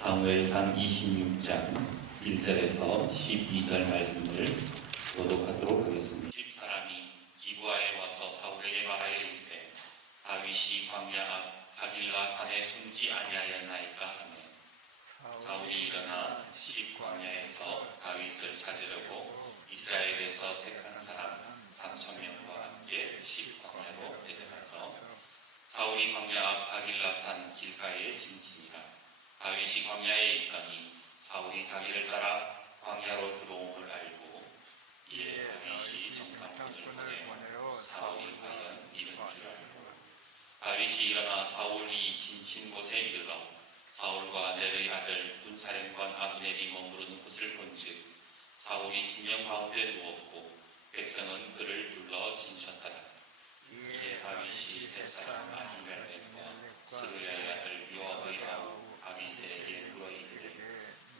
사무엘상 26장 1절에서 12절 말씀을 교독하도록 하겠습니다. 집사람이 기브아에 와서 사울에게 말하여 이르되 다윗이 광야 앞 하길라 산에 숨지 아니하였나이까 하매 사울이 일어나 십광야에서 다윗을 찾으려고 이스라엘에서 택한 사람 3,000명과 함께 십광야로 내려가서 사울이 광야 앞 하길라 산 길가에 진치니라. 다윗이 광야에 있더니 사울이 자기를 따라 광야로 들어옴을 알고 이에 다윗이 정탐꾼을 보내어 사울이 과연 이른 줄 알고 다윗이 일어나 사울이 진친 곳에 이르러 사울과 넬의 아들 군사령관 아브넬이 머무르는 곳을 본즉 사울이 진영 가운데 누웠고 백성은 그를 둘러 진쳤더라. 이에 다윗이 햇사람 아히멜렉과 스루야의 아들 요압의 아우 아비새에게 물어 이르되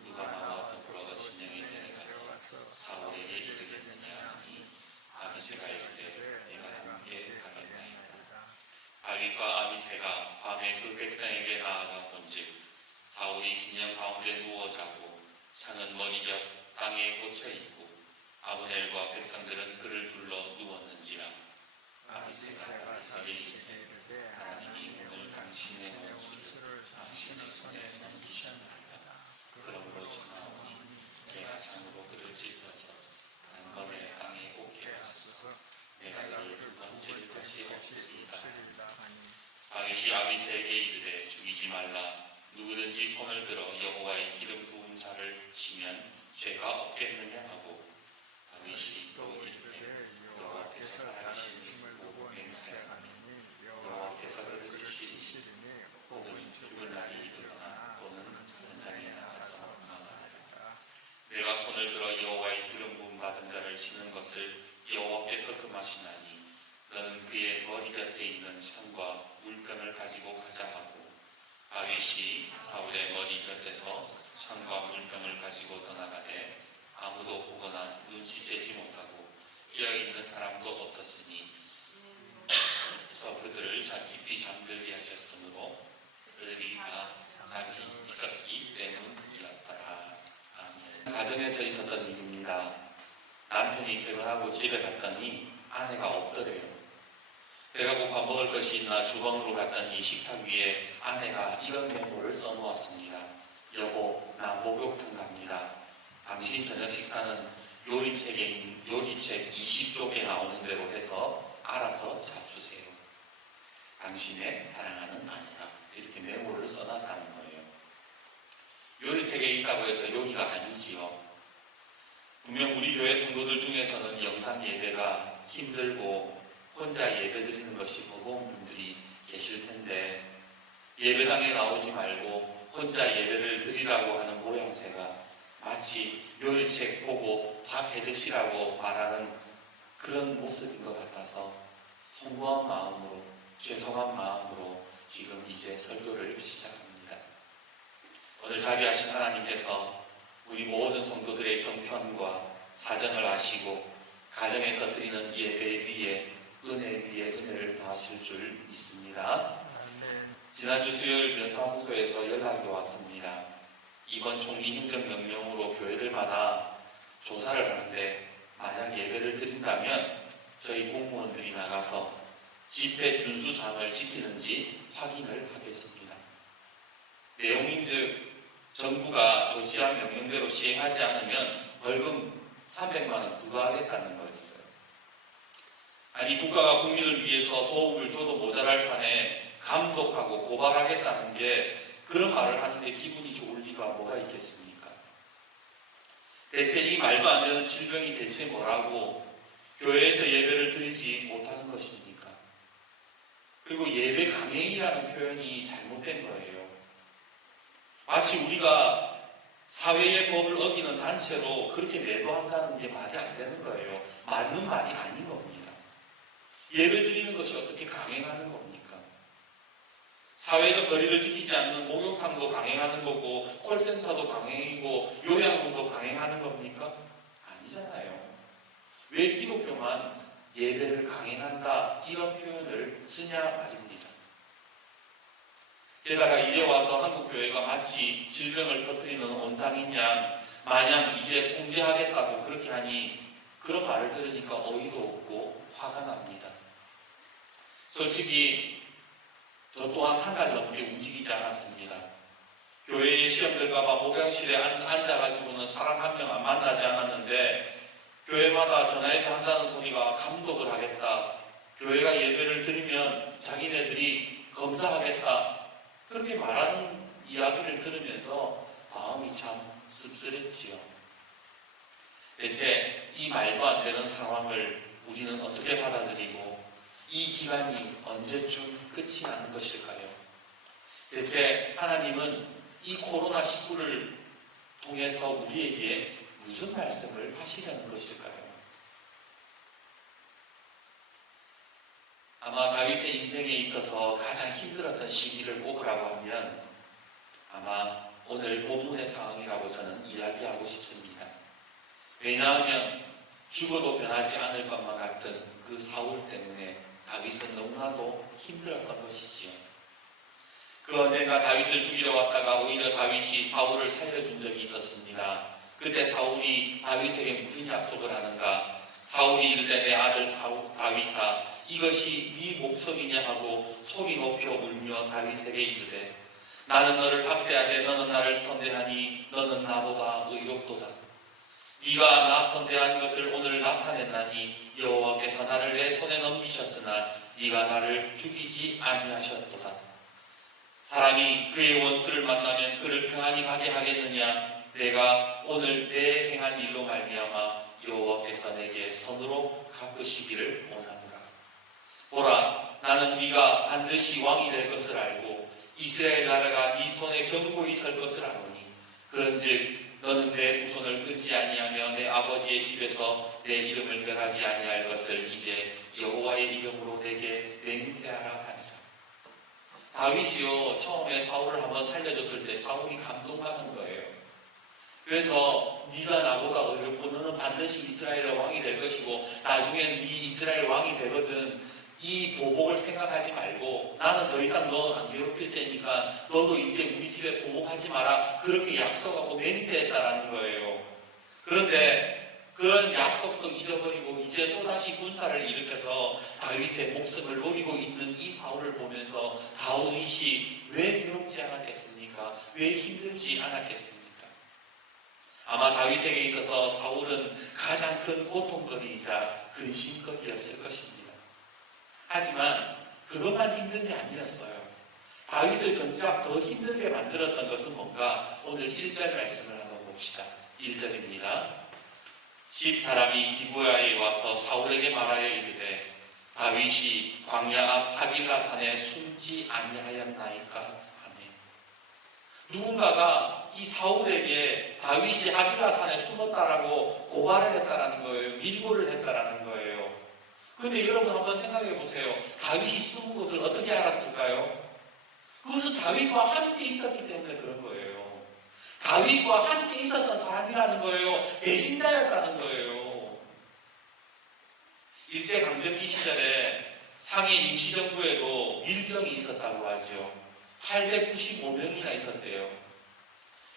누가 나와 더불어 진영에 내려가서 사울에게 이르겠느냐 하니 아비새가 이르되 내가 함께 가겠나이다. 다윗과 아비새가 밤에 그 백성에게 나아가 본즉 사울이 진영 가운데 누워 자고 창은 머리 곁 땅에 꽂혀 있고 아브넬과 백성들은 그를 둘러 누웠는지라. 아비새가 다윗에게 이르되 하나님이 오늘 당신의 원수를 당신의 손에 넘기셨나이다. 그러므로 전하오니 내가 창으로 그를 찢어서 단번에 땅에 꽂게 하소서. 내가 그를 두 번 찢을 것이 없으리이다. 다윗이 아비새에게 이르되 죽이지 말라. 누구든지 손을 들어 여호와의 기름 부은 자를 치면 죄가 없겠느냐 하고 다윗이 또 이르되 여호와께서 살아계신 힘을 보고 맹세하니 여호와께서 그를 치시리니 혹은 죽을 날이 이르거나 또는 전장에 나가서 망하리라. 내가 손을 들어 여호와의 기름 부음 받은 자를 치는 것을 여호와께서 금하시나니 너는 그의 머리 곁에 있는 창과 물병을 가지고 가자 하고 다윗이 사울의 머리 곁에서 창과 물병을 가지고 떠나가되 아무도 보거나 눈치채지 못하고 깨어있는 사람도 없었으니 그래서 그들을 깊이 잠들게 하셨으므로 그들이 다 잠이 있었기 때문이었더라. 아멘. 가정에서 있었던 일입니다. 남편이 퇴근하고 집에 갔더니 아내가 없더래요. 배가 고파 먹을 것이 있나 주방으로 갔더니 식탁 위에 아내가 이런 메모를 써놓았습니다. 여보, 나 목욕탕 갑니다. 당신 저녁 식사는 요리책 20쪽에 나오는 대로 해서 알아서 잡수세요. 당신의 사랑하는 아내가 이렇게 메모를 써놨다는 거예요. 요리책에 있다고 해서 요리가 아니지요. 분명 우리 교회 성도들 중에서는 영상 예배가 힘들고 혼자 예배 드리는 것이 버거운 분들이 계실 텐데 예배당에 나오지 말고 혼자 예배를 드리라고 하는 모양새가 마치 요리책 보고 밥 해드시라고 말하는 그런 모습인 것 같아서 송구한 마음으로 죄송한 마음으로 지금 이제 설교를 시작합니다. 오늘 자비하신 하나님께서 우리 모든 성도들의 형편과 사정을 아시고 가정에서 드리는 예배 위에 은혜 위에 은혜를 더하실 줄 믿습니다. 지난주 수요일 면사무소에서 연락이 왔습니다. 이번 총리 행정명령으로 교회들마다 조사를 하는데 만약 예배를 드린다면 저희 공무원들이 나가서 집회 준수사항을 지키는지 확인을 하겠습니다. 내용인즉 정부가 조치한 명령대로 시행하지 않으면 벌금 300만 원 부과하겠다는 거였어요. 아니 국가가 국민을 위해서 도움을 줘도 모자랄 판에 감독하고 고발하겠다는 게 그런 말을 하는데 기분이 좋을 리가 뭐가 있겠습니까? 대체 이 말도 안 되는 질병이 대체 뭐라고 교회에서 예배를 드리지 못하는 것입니까? 그리고 예배 강행이라는 표현이 잘못된 거예요. 마치 우리가 사회의 법을 어기는 단체로 그렇게 매도한다는 게 말이 안 되는 거예요. 맞는 말이 아닌 겁니다. 예배 드리는 것이 어떻게 강행하는 겁니까? 사회적 거리를 지키지 않는 목욕탕도 강행하는 거고 콜센터도 강행이고 요양원도 강행하는 겁니까? 아니잖아요. 왜 기독교만 예배를 강행한다 이런 표현을 쓰냐 말입니다. 게다가 이제 와서 한국 교회가 마치 질병을 퍼뜨리는 온상인 양 마냥 이제 통제하겠다고 그렇게 하니 그런 말을 들으니까 어이도 없고 화가 납니다. 솔직히 저 또한 한 달 넘게 움직이지 않았습니다. 교회의 시험 들까봐 목욕실에 앉아가지고는 사람 한 명 안 만나지 않았는데 교회마다 전화해서 한다는 소리가 감독을 하겠다. 교회가 예배를 드리면 자기네들이 검사하겠다. 그렇게 말하는 이야기를 들으면서 마음이 참 씁쓸했지요. 대체 이 말도 안 되는 상황을 우리는 어떻게 받아들이고 이 기간이 언제쯤 끝이 나는 것일까요? 대체 하나님은 이 코로나19를 통해서 우리에게 무슨 말씀을 하시려는 것일까요? 아마 다윗의 인생에 있어서 가장 힘들었던 시기를 꼽으라고 하면 아마 오늘 본문의 상황이라고 저는 이야기하고 싶습니다. 왜냐하면 죽어도 변하지 않을 것만 같은 그 사울 때문에 다윗은 너무나도 힘들었던 것이지요. 그 언젠가 다윗을 죽이러 왔다가 오히려 다윗이 사울을 살려준 적이 있었습니다. 그때 사울이 다윗에게 무슨 약속을 하는가? 사울이 이르되 내 아들 다윗아 이것이 네 목소리냐 하고 소리 높여 울며 다윗에게 이르되 나는 너를 학대하되 너는 나를 선대하니 너는 나보다 의롭도다. 네가 나 선대한 것을 오늘 나타냈나니 여호와께서 나를 내 손에 넘기셨으나 네가 나를 죽이지 아니하셨도다. 사람이 그의 원수를 만나면 그를 평안히 가게 하겠느냐? 내가 오늘 내 행한 일로 말미암아 여호와께서 내게 손으로 갚으시기를 원하노라. 보라, 나는 네가 반드시 왕이 될 것을 알고 이스라엘 나라가 네 손에 견고히 설 것을 아노니 그런즉 너는 내 후손을 끊지 아니하며 내 아버지의 집에서 내 이름을 멸하지 아니할 것을 이제 여호와의 이름으로 내게 맹세하라 하니라. 다윗이요 처음에 사울을 한번 살려줬을 때 사울이 감동받은 거예요. 그래서 네가 나보다 의롭고 너는 반드시 이스라엘의 왕이 될 것이고 나중엔 네 이스라엘 왕이 되거든. 이 보복을 생각하지 말고 나는 더 이상 너 안 괴롭힐 테니까 너도 이제 우리 집에 보복하지 마라. 그렇게 약속하고 맹세했다라는 거예요. 그런데 그런 약속도 잊어버리고 이제 또다시 군사를 일으켜서 다윗의 목숨을 노리고 있는 이 사울을 보면서 다윗이 왜 괴롭지 않았겠습니까? 왜 힘들지 않았겠습니까? 아마 다윗에게 있어서 사울은 가장 큰 고통거리이자 근심거리였을 것입니다. 하지만 그것만 힘든 게 아니었어요. 다윗을 정작 더 힘들게 만들었던 것은 뭔가? 오늘 1절 말씀을 한번 봅시다. 1절입니다. 10사람이 기브야에 와서 사울에게 말하여 이르되 다윗이 광야 앞 하길라 산에 숨지 아니하였나이까 하며 누군가가 이 사울에게 다윗이 하길라 산에 숨었다라고 고발을 했다라는 거예요. 밀고를 했다라는 거예요. 근데 여러분 한번 생각해 보세요. 다윗이 숨은 것을 어떻게 알았을까요? 그것은 다윗과 함께 있었기 때문에 그런 거예요. 다윗과 함께 있었던 사람이라는 거예요. 배신자였다는 거예요. 일제강점기 시절에 상해 임시정부에도 밀정이 있었다고 하죠. 895명이나 있었대요.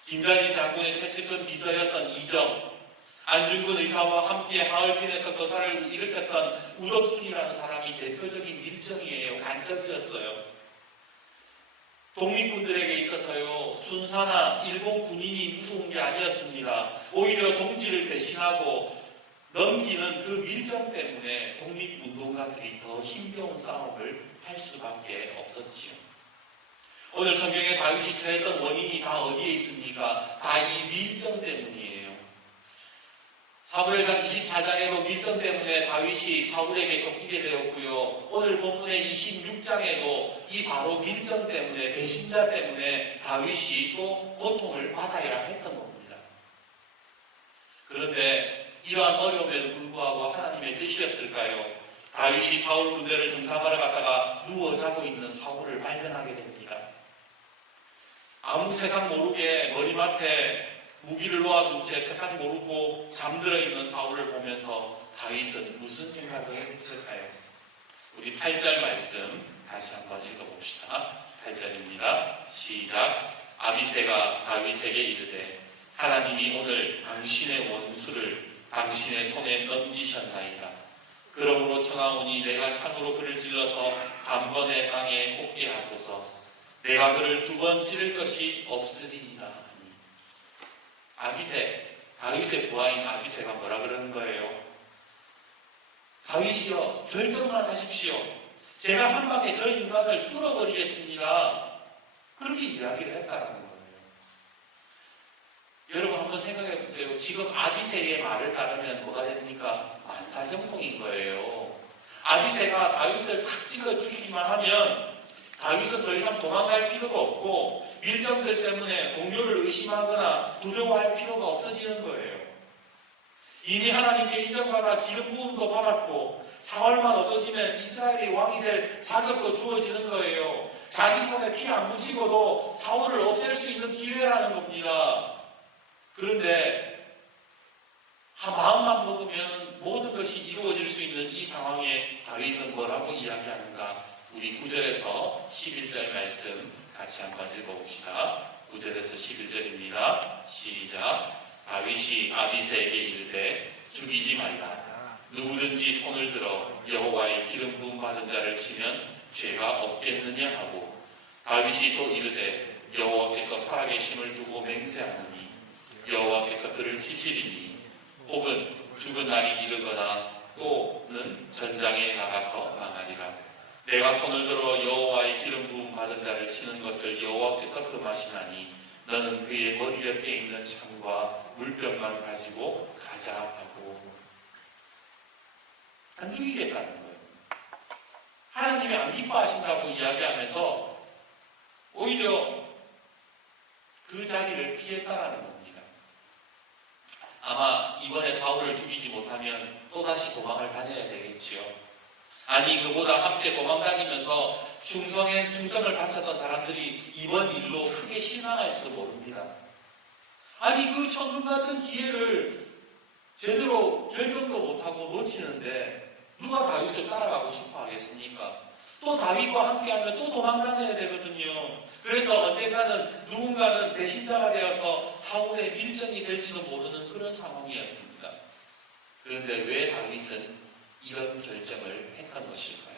김좌진 장군의 최측근 비서였던 이정, 안중근 의사와 함께 하얼빈에서 거사를 일으켰던 우덕순이라는 사람이 대표적인 밀정이에요. 간첩이었어요. 독립군들에게 있어서요, 순사나 일본 군인이 무서운 게 아니었습니다. 오히려 동지를 배신하고 넘기는 그 밀정 때문에 독립운동가들이 더 힘겨운 싸움을 할 수밖에 없었지요. 오늘 성경에 다윗이 처했던 원인이 다 어디에 있습니까? 다 이 밀정 때문이에요. 사무엘상 24장에도 밀정 때문에 다윗이 사울에게 쫓기게 되었고요. 오늘 본문의 26장에도 이 바로 밀정 때문에 배신자 때문에 다윗이 또 고통을 받아야 했던 겁니다. 그런데 이러한 어려움에도 불구하고 하나님의 뜻이었을까요? 다윗이 사울 군대를 정탐하러 갔다가 누워 자고 있는 사울을 발견하게 됩니다. 아무 세상 모르게 머리맡에 무기를 놓아둔 채 세상 모르고 잠들어 있는 사울을 보면서 다윗은 무슨 생각을 했을까요? 우리 8절 말씀 다시 한번 읽어봅시다. 8절입니다. 시작. 아비새가 다윗에게 이르되 하나님이 오늘 당신의 원수를 당신의 손에 넘기셨나이다. 그러므로 청하오니 내가 창으로 그를 찔러서 단번에 땅에 꽂게 하소서. 내가 그를 2번 찌를 것이 없으리이다. 아비새, 다윗의 부하인 아비새가 뭐라 그러는 거예요? 다윗이여, 결정만 하십시오. 제가 한 방에 저 인간을 뚫어버리겠습니다. 그렇게 이야기를 했다라는 거예요. 여러분 한번 생각해 보세요. 지금 아비새의 말을 따르면 뭐가 됩니까? 만사형통인 거예요. 아비새가 다윗을 탁 찔러 죽이기만 하면 다윗은 더 이상 도망갈 필요가 없고 밀정들 때문에 동료를 의심하거나 두려워할 필요가 없어지는 거예요. 이미 하나님께 인정받아 기름 부음도 받았고 사흘만 없어지면 이스라엘이 왕이 될 자격도 주어지는 거예요. 자기 손에 피 안 묻히고도 사울을 없앨 수 있는 기회라는 겁니다. 그런데 마음만 먹으면 모든 것이 이루어질 수 있는 이 상황에 다윗은 뭐라고 이야기하는가? 우리 9절에서 11절 말씀 같이 한번 읽어봅시다. 9절에서 11절입니다. 시작. 다윗이 아비새에게 이르되 죽이지 말라. 누구든지 손을 들어 여호와의 기름 부음 받은 자를 치면 죄가 없겠느냐 하고 다윗이 또 이르되 여호와께서 살아계심을 두고 맹세하느니 여호와께서 그를 치시리니 혹은 죽은 날이 이르거나 또는 전장에 나가서 망하리라. 내가 손을 들어 여호와의 기름 부음 받은 자를 치는 것을 여호와께서 금하시나니 너는 그의 머리 옆에 있는 창과 물병만 가지고 가자 하고 안 죽이겠다는 거예요. 하나님이 안 기뻐하신다고 이야기하면서 오히려 그 자리를 피했다라는 겁니다. 아마 이번에 사울을 죽이지 못하면 또다시 도망을 다녀야 되겠지요. 아니 그보다 함께 도망다니면서 충성을 바쳤던 사람들이 이번 일로 크게 실망할지도 모릅니다. 아니 그 천국 같은 기회를 제대로 결정도 못하고 놓치는데 누가 다윗을 따라가고 싶어 하겠습니까? 또 다윗과 함께하면 또 도망다녀야 되거든요. 그래서 언젠가는 누군가는 배신자가 되어서 사울의 밀정이 될지도 모르는 그런 상황이었습니다. 그런데 왜 다윗은 이런 결정을 했던 것일까요?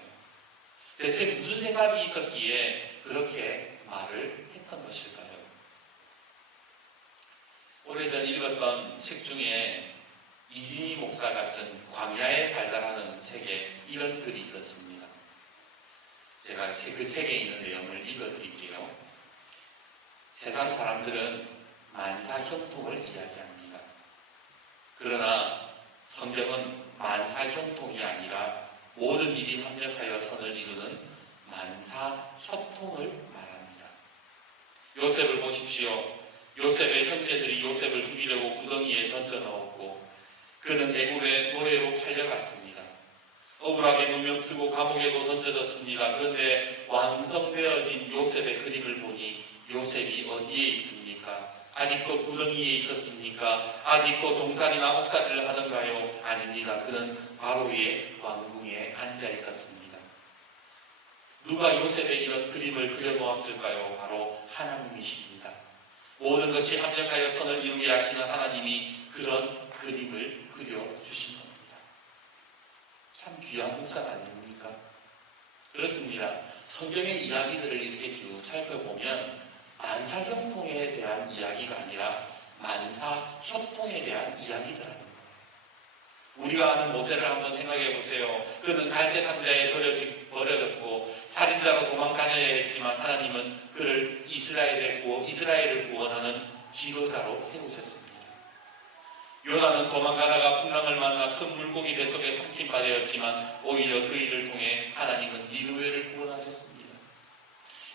대체 무슨 생각이 있었기에 그렇게 말을 했던 것일까요? 오래전 읽었던 책 중에 이진희 목사가 쓴 광야에 살다라는 책에 이런 글이 있었습니다. 제가 그 책에 있는 내용을 읽어드릴게요. 세상 사람들은 만사형통을 이야기합니다. 그러나 성경은 만사형통이 아니라 모든 일이 합력하여 선을 이루는 만사협통을 말합니다. 요셉을 보십시오. 요셉의 형제들이 요셉을 죽이려고 구덩이에 던져 넣었고 그는 애굽의 노예로 팔려갔습니다. 억울하게 누명 쓰고 감옥에도 던져졌습니다. 그런데 완성되어진 요셉의 그림을 보니 요셉이 어디에 있습니까? 아직도 구덩이에 있었습니까? 아직도 종살이나 옥살이를 하던가요? 아닙니다. 그는 바로의 왕궁에 앉아 있었습니다. 누가 요셉의 이런 그림을 그려놓았을까요? 바로 하나님이십니다. 모든 것이 합력하여 선을 이루게 하시는 하나님이 그런 그림을 그려주신 겁니다. 참 귀한 묵상 아닙니까? 그렇습니다. 성경의 이야기들을 이렇게 쭉 살펴보면 만사형통에 대한 이야기가 아니라 만사협통에 대한 이야기들하는 거예요. 우리가 아는 모세를 한번 생각해 보세요. 그는 갈대 상자에 버려졌고 살인자로 도망다녀야 했지만 하나님은 그를 이스라엘을 구원하는 지도자로 세우셨습니다. 요나는 도망가다가 풍랑을 만나 큰 물고기 뱃속에 삼킴바 되었지만 오히려 그 일을 통해 하나님은 니느웨를 구원하셨습니다.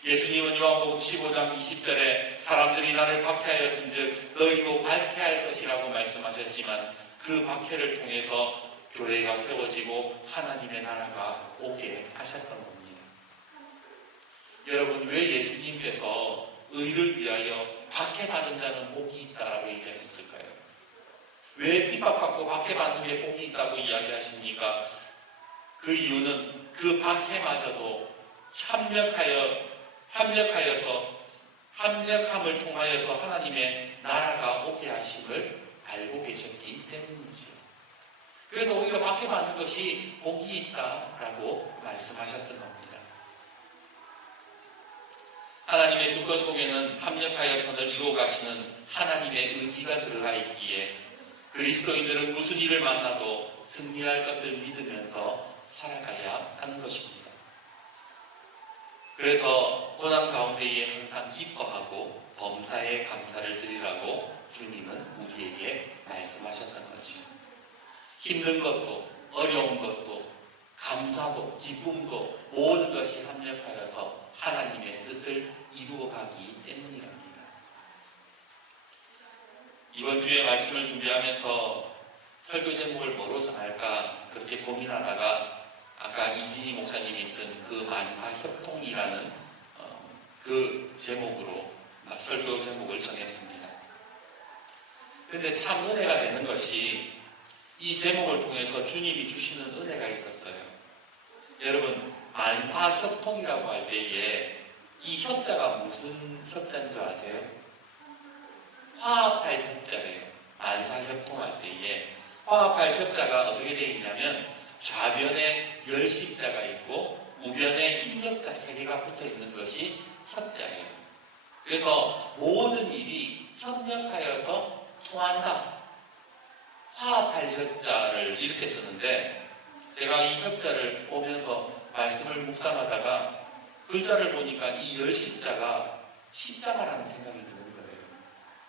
예수님은 요한복음 15장 20절에 사람들이 나를 박해하였은즉 너희도 박해할 것이라고 말씀하셨지만 그 박해를 통해서 교회가 세워지고 하나님의 나라가 오게 하셨던 겁니다. 여러분 왜 예수님께서 의를 위하여 박해받은 자는 복이 있다라고 얘기하셨을까요? 왜 핍박받고 박해받는 게 복이 있다고 합력함을 통하여서 하나님의 나라가 오게 하심을 알고 계셨기 때문이지요. 그래서 오히려 박해받는 것이 복이 있다라고 말씀하셨던 겁니다. 하나님의 주권 속에는 합력하여 선을 이루어 가시는 하나님의 의지가 들어가 있기에 그리스도인들은 무슨 일을 만나도 승리할 것을 믿으면서 살아가야 하는 것입니다. 그래서 고난 가운데에 항상 기뻐하고 범사에 감사를 드리라고 주님은 우리에게 말씀하셨던 거죠. 힘든 것도 어려운 것도 감사도 기쁨도 모든 것이 합력하여서 하나님의 뜻을 이루어가기 때문이랍니다. 이번 주에 말씀을 준비하면서 설교 제목을 뭐로 정할까 그렇게 고민하다가 아까 이진희 목사님이 쓴 그 만사협통이라는 그 제목으로 설교 제목을 정했습니다. 근데 참 은혜가 되는 것이 이 제목을 통해서 주님이 주시는 은혜가 있었어요. 여러분, 만사협통이라고 할 때에 이 협자가 무슨 협자인 줄 아세요? 화합할 협자예요. 만사협통할 때에 화합할 협자가 어떻게 되어 있냐면 좌변에 열십자가 있고 우변에 힘력자 3개가 붙어 있는 것이 협자예요. 그래서 모든 일이 협력하여서 통한다. 화합할 협자를 이렇게 쓰는데 제가 이 협자를 보면서 말씀을 묵상하다가 글자를 보니까 이 열십자가 십자가라는 생각이 드는 거예요.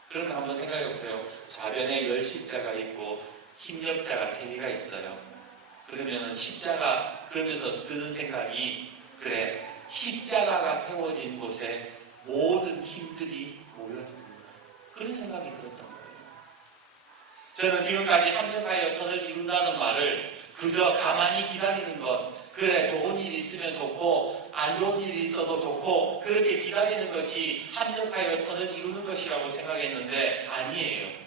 그러니까 한번 생각해 보세요. 좌변에 열십자가 있고 힘력자가 3개가 있어요. 그러면은 십자가, 그러면서 드는 생각이, 그래, 십자가가 세워진 곳에 모든 힘들이 모여듭니다. 그런 생각이 들었던 거예요. 저는 지금까지 합력하여 선을 이룬다는 말을 그저 가만히 기다리는 것, 그래 좋은 일이 있으면 좋고 안 좋은 일이 있어도 좋고 그렇게 기다리는 것이 합력하여 선을 이루는 것이라고 생각했는데 아니에요.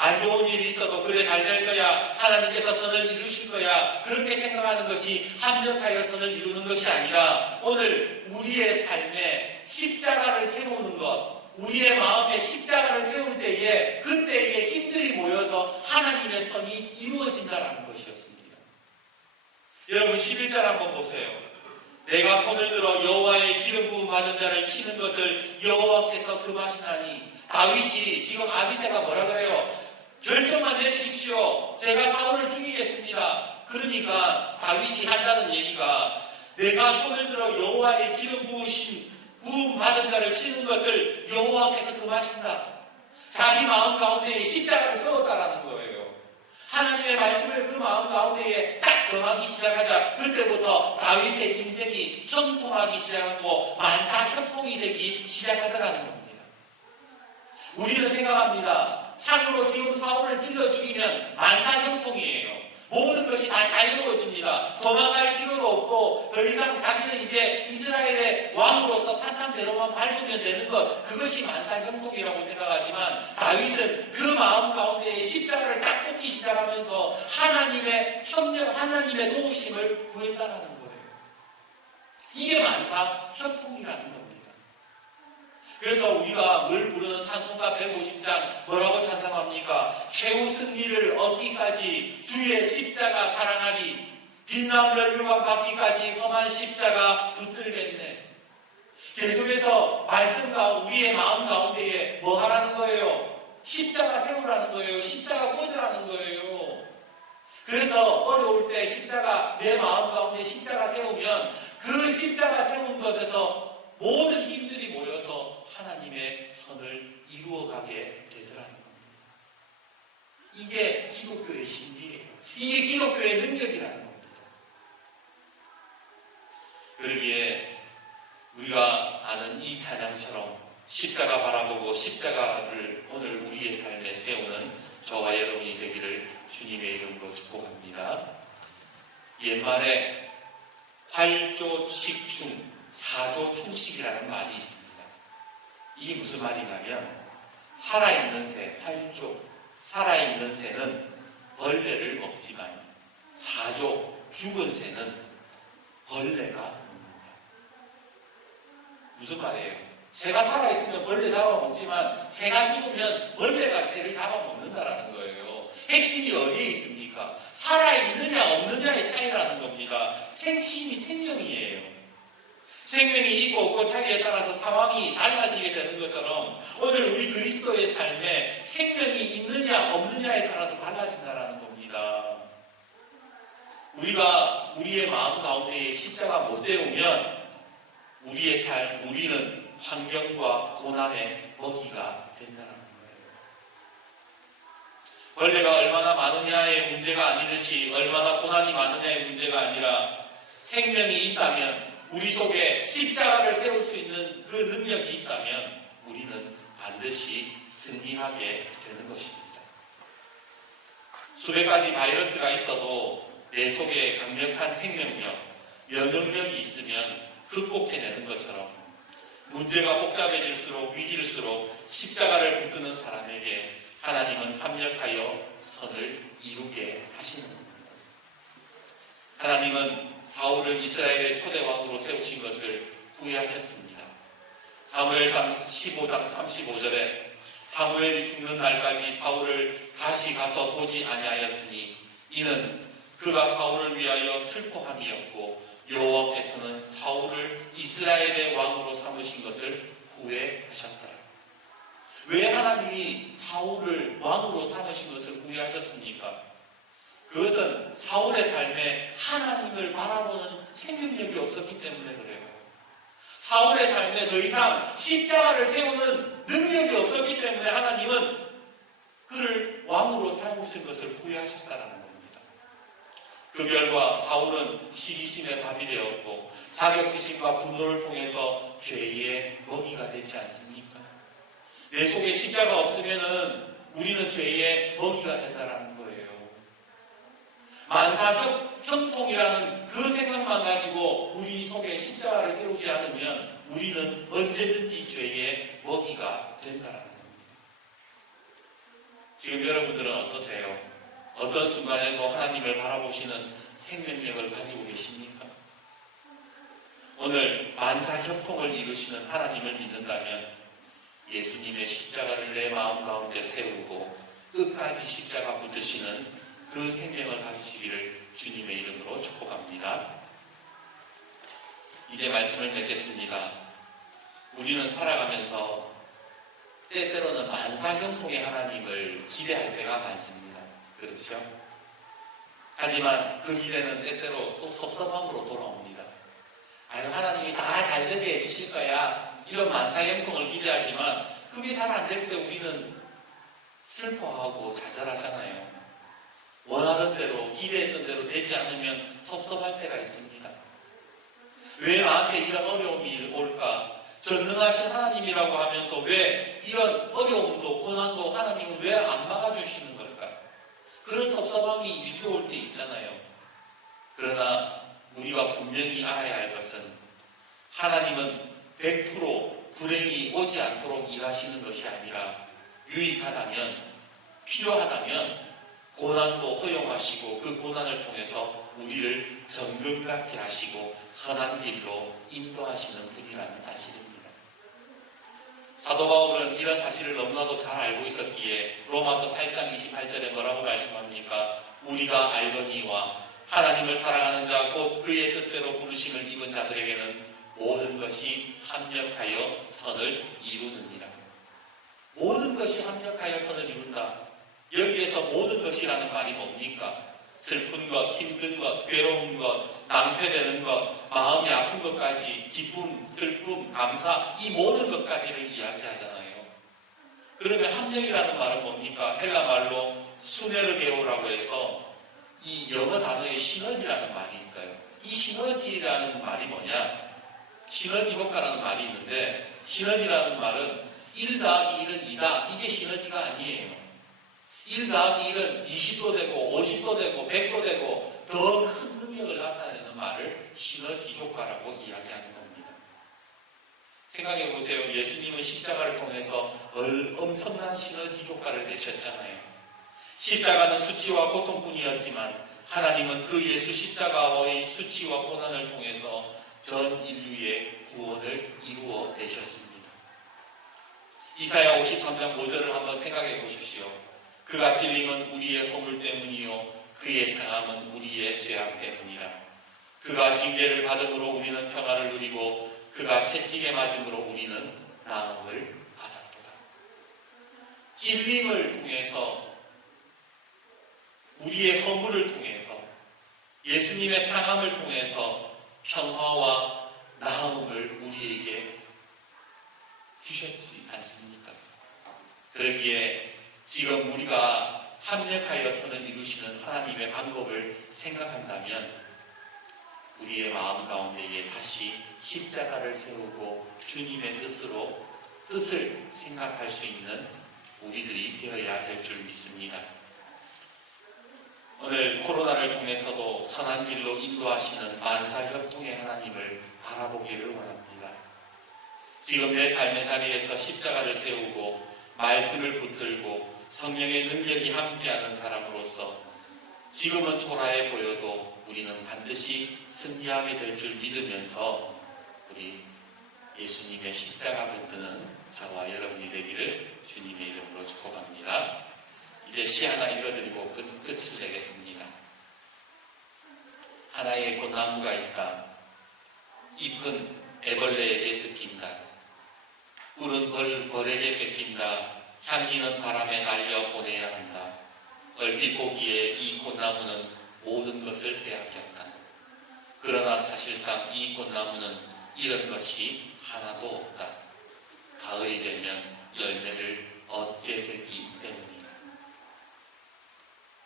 안 좋은 일이 있어도 그래 잘 될 거야, 하나님께서 선을 이루실 거야, 그렇게 생각하는 것이 합력하여 선을 이루는 것이 아니라 오늘 우리의 삶에 십자가를 세우는 것, 우리의 마음에 십자가를 세울 때에 그때에 힘들이 모여서 하나님의 선이 이루어진다는 것이었습니다. 여러분 11절 한번 보세요. 내가 손을 들어 여호와의 기름 부음 받은 자를 치는 것을 여호와께서 금하시나니. 다윗이 지금 아비새가 뭐라 그래요? 결정만 내리십시오. 제가 사울을 죽이겠습니다. 그러니까 다윗이 한다는 얘기가 내가 손을 들어 여호와의 기름 부음 받은 자를 치는 것을 여호와께서 금하신다. 자기 마음 가운데에 십자가를 세웠다라는 거예요. 하나님의 말씀을 그 마음 가운데에 딱 정하기 시작하자 그때부터 다윗의 인생이 형통하기 시작하고 만사협통이 되기 시작하더라는 겁니다. 우리는 생각합니다. 참으로 지금 사울을 찔러 죽이면 만사형통이에요. 모든 것이 다 자유로워집니다. 도망갈 필요도 없고 더 이상 자기는 이제 이스라엘의 왕으로서 탄탄대로만 밟으면 되는 것, 그것이 만사형통이라고 생각하지만 다윗은 그 마음 가운데 십자가를 딱 꽂기 시작하면서 하나님의 협력, 하나님의 도우심을 구했다라는 거예요. 이게 만사형통이라는 겁니다. 그래서 우리가 늘 부르는 찬송가 150장 뭐라고 찬송합니까? 최후 승리를 얻기까지 주의 십자가 사랑하리, 빛나는 멸류관 받기까지 험한 십자가 붙들겠네. 계속해서 말씀과 우리의 마음 가운데에 뭐 하라는 거예요? 십자가 세우라는 거예요. 십자가 꽂으라는 거예요. 그래서 어려울 때 십자가, 내 마음 가운데 십자가 세우면 그 십자가 세운 것에서 모든 힘들이 모여서 하나님의 선을 이루어가게 되더라는 겁니다. 이게 기독교의 신비예요. 이게 기독교의 능력이라는 겁니다. 그러기에 우리가 아는 이 찬양처럼 십자가 바라보고 십자가를 오늘 우리의 삶에 세우는 저와 여러분이 되기를 주님의 이름으로 축복합니다. 옛말에 8조 식충 4조 충식이라는 말이 있습니다. 이게 무슨 말이냐면 살아있는 새 8조, 살아있는 새는 벌레를 먹지만 4조, 죽은 새는 벌레가 먹는다. 무슨 말이에요? 새가 살아있으면 벌레 잡아먹지만 새가 죽으면 벌레가 새를 잡아먹는다라는 거예요. 핵심이 어디에 있습니까? 살아있느냐 없느냐의 차이라는 겁니다. 생심이 생명이에요. 생명이 있고 없고 차이에 따라서 상황이 달라지게 되는 것처럼 오늘 우리 그리스도의 삶에 생명이 있느냐 없느냐에 따라서 달라진다라는 겁니다. 우리가 우리의 마음 가운데에 십자가 못 세우면 우리의 삶, 우리는 환경과 고난의 먹이가 된다는 거예요. 벌레가 얼마나 많으냐의 문제가 아니듯이 얼마나 고난이 많으냐의 문제가 아니라 생명이 있다면 우리 속에 십자가를 세울 수 있는 그 능력이 있다면 우리는 반드시 승리하게 되는 것입니다. 수백 가지 바이러스가 있어도 내 속에 강력한 생명력, 면역력이 있으면 극복해내는 것처럼 문제가 복잡해질수록 위기일수록 십자가를 붙드는 사람에게 하나님은 합력하여 선을 이루게 하시는 겁니다. 하나님은 사울을 이스라엘의 초대왕으로 세우신 것을 후회하셨습니다. 사무엘상 15장 35절에 사무엘이 죽는 날까지 사울을 다시 가서 보지 아니하였으니 이는 그가 사울을 위하여 슬퍼함이었고 여호와께서는 사울을 이스라엘의 왕으로 삼으신 것을 후회하셨다. 왜 하나님이 사울을 왕으로 삼으신 것을 후회하셨습니까? 그것은 사울의 삶에 하나님을 바라보는 생명력이 없었기 때문에 그래요. 사울의 삶에 더 이상 십자가를 세우는 능력이 없었기 때문에 하나님은 그를 왕으로 삼으신 것을 후회하셨다는 겁니다. 그 결과 사울은 시기심의 밥이 되었고 자격지심과 분노를 통해서 죄의 먹이가 되지 않습니까? 내 속에 십자가 없으면은 우리는 죄의 먹이가 된다라는 거예요. 만사형통이라는 그 생각만 가지고 우리 속에 십자가를 세우지 않으면 우리는 언제든지 죄의 먹이가 된다는 겁니다. 지금 여러분들은 어떠세요? 어떤 순간에도 하나님을 바라보시는 생명력을 가지고 계십니까? 오늘 만사형통을 이루시는 하나님을 믿는다면 예수님의 십자가를 내 마음 가운데 세우고 끝까지 십자가 붙드시는 그 생명을 가지시기를 주님의 이름으로 축복합니다. 이제 말씀을 맺겠습니다. 우리는 살아가면서 때때로는 만사형통의 하나님을 기대할 때가 많습니다. 그렇죠? 하지만 그 기대는 때때로 또 섭섭함으로 돌아옵니다. 아유, 하나님이 다 잘되게 해주실 거야. 이런 만사형통을 기대하지만 그게 잘 안 될 때 우리는 슬퍼하고 좌절하잖아요. 원하던 대로 기대했던 대로 되지 않으면 섭섭할 때가 있습니다. 왜 나한테 이런 어려움이 올까? 전능하신 하나님이라고 하면서 왜 이런 어려움도 고난도 하나님은 왜 안 막아주시는 걸까? 그런 섭섭함이 밀려올 때 있잖아요. 그러나 우리가 분명히 알아야 할 것은 하나님은 100% 불행이 오지 않도록 일하시는 것이 아니라 유익하다면, 필요하다면 고난도 허용하시고 그 고난을 통해서 우리를 정금같게 하시고 선한 길로 인도하시는 분이라는 사실입니다. 사도 바울은 이런 사실을 너무나도 잘 알고 있었기에 로마서 8장 28절에 뭐라고 말씀합니까? 우리가 알거니와 하나님을 사랑하는 자 곧 그의 뜻대로 부르심을 입은 자들에게는 모든 것이 합력하여 선을 이루느니라. 모든 것이 합력하여 선을 이룬다. 여기에서 모든 것이라는 말이 뭡니까? 슬픈 것, 힘든 것, 괴로운 것, 낭패되는 것, 마음이 아픈 것까지 기쁨, 슬픔, 감사 이 모든 것까지를 이야기하잖아요. 그러면 합력이라는 말은 뭡니까? 헬라 말로 수네르게오라고 해서 이 영어 단어에 시너지라는 말이 있어요. 이 시너지라는 말이 뭐냐? 시너지 효과라는 말이 있는데 시너지라는 말은 1 더하기 1은 2다. 이게 시너지가 아니에요. 1 더하기 1은 20도 되고 50도 되고 100도 되고 더 큰 능력을 나타내는 말을 시너지 효과라고 이야기하는 겁니다. 생각해 보세요. 예수님은 십자가를 통해서 엄청난 시너지 효과를 내셨잖아요. 십자가는 수치와 고통뿐이었지만 하나님은 그 예수 십자가의 수치와 고난을 통해서 전 인류의 구원을 이루어 내셨습니다. 이사야 53장 5절을 한번 생각해 보십시오. 그가 찔림은 우리의 허물 때문이요 그의 상함은 우리의 죄악 때문이라. 그가 징계를 받음으로 우리는 평화를 누리고 그가 채찍에 맞음으로 우리는 나음을 받았도다. 찔림을 통해서, 우리의 허물을 통해서, 예수님의 상함을 통해서 평화와 나음을 우리에게 주셨지 않습니까? 그러기에 지금 우리가 합력하여 선을 이루시는 하나님의 방법을 생각한다면 우리의 마음 가운데에 다시 십자가를 세우고 주님의 뜻을 생각할 수 있는 우리들이 되어야 될 줄 믿습니다. 오늘 코로나를 통해서도 선한 길로 인도하시는 만사협통의 하나님을 바라보기를 원합니다. 지금 내 삶의 자리에서 십자가를 세우고 말씀을 붙들고 성령의 능력이 함께하는 사람으로서 지금은 초라해 보여도 우리는 반드시 승리하게 될 줄 믿으면서 우리 예수님의 십자가 붙드는 저와 여러분이 되기를 주님의 이름으로 축복합니다. 이제 시 하나 읽어드리고 끝을 내겠습니다. 하나의 꽃나무가 있다. 잎은 애벌레에게 뜯긴다. 꿀은 벌에게 뺏긴다. 향기는 바람에 날려 보내야 한다. 얼핏 보기에 이 꽃나무는 모든 것을 빼앗겼다. 그러나 사실상 이 꽃나무는 이런 것이 하나도 없다. 가을이 되면 열매를 얻게 되기 때문이다.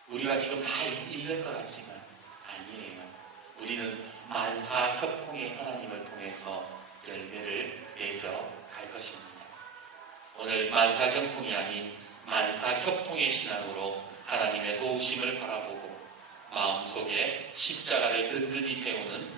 우리가 지금 다 잃는 것 같지만 아니에요. 우리는 만사협통의 하나님을 통해서 열매를 맺어 갈 것입니다. 오늘 만사경통이 아닌 만사협통의 신앙으로 하나님의 도우심을 바라보고 마음속에 십자가를 든든히 세우는